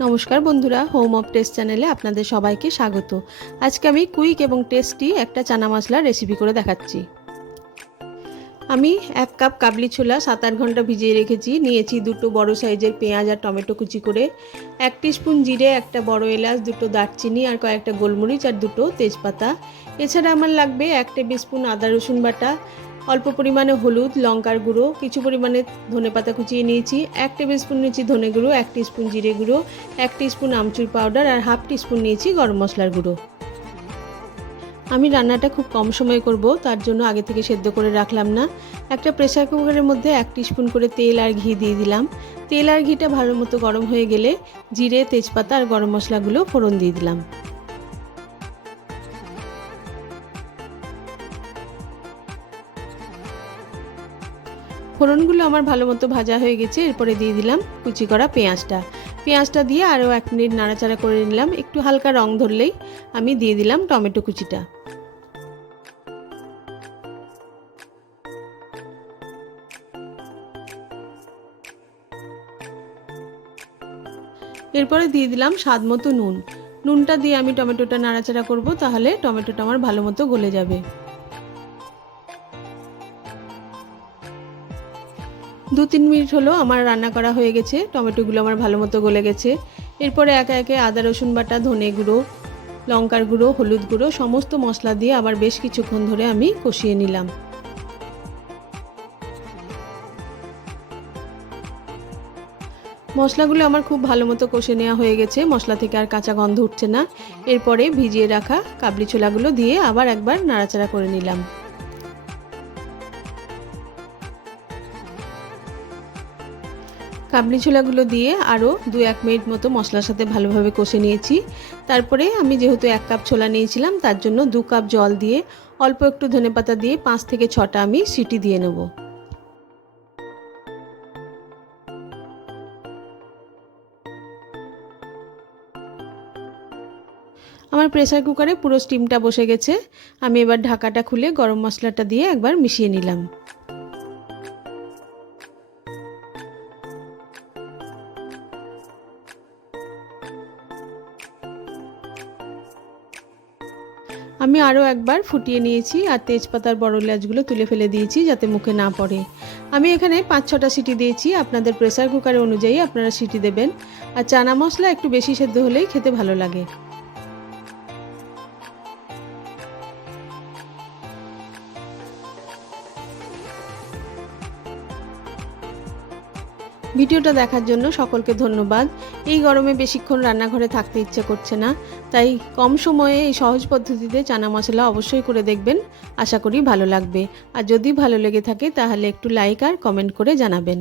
নমস্কার বন্ধুরা, home of test চ্যানেলে আপনাদের সবাইকে স্বাগত। আজকে আমি কুইক এবং টেস্টি একটা চানা মশলার রেসিপি করে দেখাচ্ছি। আমি 1 কাপ কাবলি ছোলা 7-8 ঘন্টা ভিজিয়ে রেখেছি। নিয়েছি 2টো বড় সাইজের পেঁয়াজ আর টমেটো কুচি করে, 1 টিস্পুন জিরে, একটা বড় এলাচ, 2টো দারচিনি আর কয়েকটা গোলমরিচ আর 2টো তেজপাতা। এছাড়া আমার লাগবে 1 টেবিল স্পুন আদা রসুন বাটা, অল্প পরিমাণে হলুদ, লঙ্কার গুঁড়ো, কিছু পরিমাণে ধনেপাতা কুচিয়ে নিয়েছি, 1 টেবিল স্পুন নিয়েছি ধনে গুঁড়ো, 1 টিস্পুন জিরে গুঁড়ো, 1 টিস্পুন আমচুর পাউডার আর হাফ টিস্পুন নিয়েছি গরম মশলার গুঁড়ো। আমি রান্নাটা খুব কম সময়ে করব, তার জন্য আগে থেকে সেদ্ধ করে রাখলাম না। একটা প্রেসার কুকারের মধ্যে 1 টিস্পুন করে তেল আর ঘি দিয়ে দিলাম। তেল আর ঘিটা ভালো মতো গরম হয়ে গেলে জিরে, তেজপাতা আর গরম মশলাগুলো ফোড়ন দিয়ে দিলাম। ফোড়নগুলো আমার ভালো মতো ভাজা হয়ে গেছে। এরপরে দিয়ে দিলাম কুচি করা পেঁয়াজটা দিয়ে আরও 1 মিনিট নাড়াচাড়া করে নিলাম। একটু হালকা রং ধরলেই আমি দিয়ে দিলাম টমেটো কুচিটা। এরপরে দিয়ে দিলাম স্বাদ মতো নুনটা দিয়ে আমি টমেটোটা নাড়াচাড়া করব, তাহলে টমেটোটা আমার ভালো মতো গলে যাবে। 2-3 মিনিট হলো আমার রান্না করা হয়ে গেছে। টমেটোগুলো আমার ভালো মতো গলে গেছে। এরপরে একে একে আদা রসুন বাটা, ধনে গুঁড়ো, লঙ্কার গুঁড়ো, হলুদ গুঁড়ো সমস্ত মশলা দিয়ে আবার বেশ কিছুক্ষণ ধরে আমি কষিয়ে নিলাম। মশলাগুলো আমার খুব ভালো মতো কষে নেওয়া হয়ে গেছে। মশলা থেকে আর কাঁচা গন্ধ উঠছে না। এরপরে ভিজিয়ে রাখা কাবলি ছোলাগুলো দিয়ে আবার একবার নাড়াচাড়া করে নিলাম। কাবলি ছোলাগুলো দিয়ে আরও 2-1 মিনিট মতো মশলার সাথে ভালোভাবে কষে নিয়েছি। তারপরে আমি যেহেতু 1 কাপ ছোলা নিয়েছিলাম, তার জন্য 2 কাপ জল দিয়ে অল্প একটু ধনেপাতা দিয়ে 5 থেকে 6টা আমি সিটি দিয়ে নেব। আমার প্রেসার কুকারে পুরো স্টিমটা বসে গেছে। আমি এবার ঢাকাটা খুলে গরম মশলাটা দিয়ে একবার মিশিয়ে নিলাম। আমি আরও একবার ফুটিয়ে নিয়েছি আর তেজপাতার বড় এলাচগুলো তুলে ফেলে দিয়েছি যাতে মুখে না পড়ে। আমি এখানে 5-6টা সিটি দিয়েছি। আপনাদের প্রেসার কুকার অনুযায়ী আপনারা সিটি দেবেন। আর চানা মশলা একটু বেশি সেদ্ধ হলেই খেতে ভালো লাগে। ভিডিওটা দেখার জন্য সকলকে ধন্যবাদ। এই গরমে বেশিক্ষণ রান্নাঘরে থাকতে ইচ্ছে করছে না, তাই কম সময়ে এই সহজ পদ্ধতিতে চানা মশলা অবশ্যই করে দেখবেন। আশা করি ভালো লাগবে। আর যদি ভালো লেগে থাকে তাহলে একটু লাইক আর কমেন্ট করে জানাবেন।